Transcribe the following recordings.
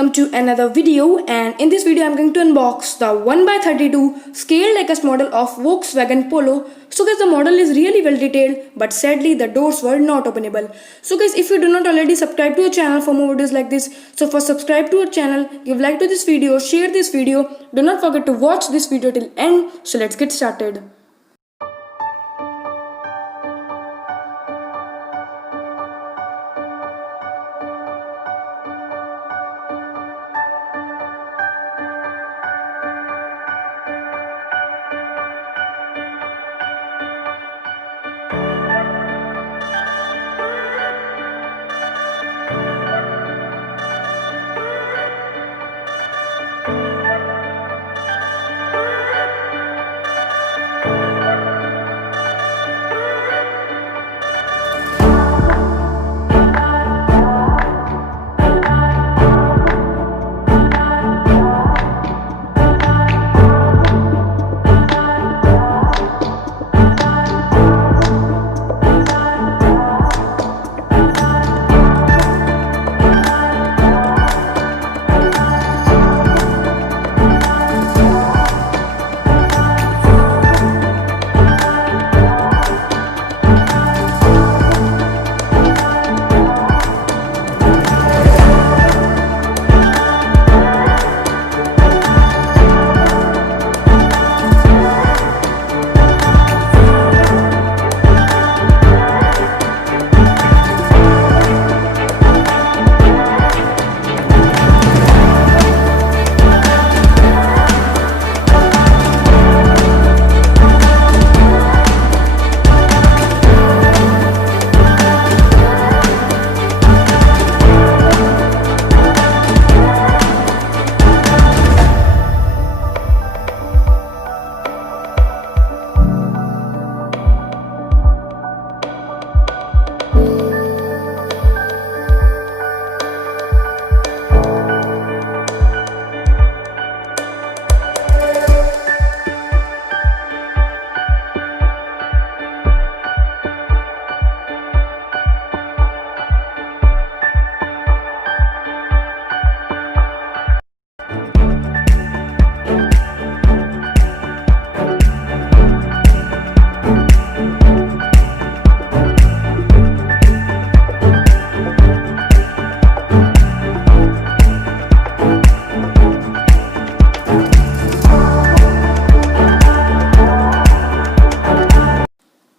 welcome to another video, and in this video I'm going to unbox the 1x32 scale diecast model of Volkswagen Polo. So guys, the model is really well detailed, but sadly the doors were not openable. So guys, if you do not already subscribe to our channel for more videos like this, so first subscribe to our channel, give like to this video, share this video, do not forget to watch this video till end. So let's get started.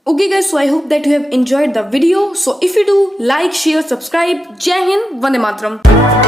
Okay guys, so I hope that you have enjoyed the video. So if you do, like, share, subscribe. Jai Hind, Vande Mataram.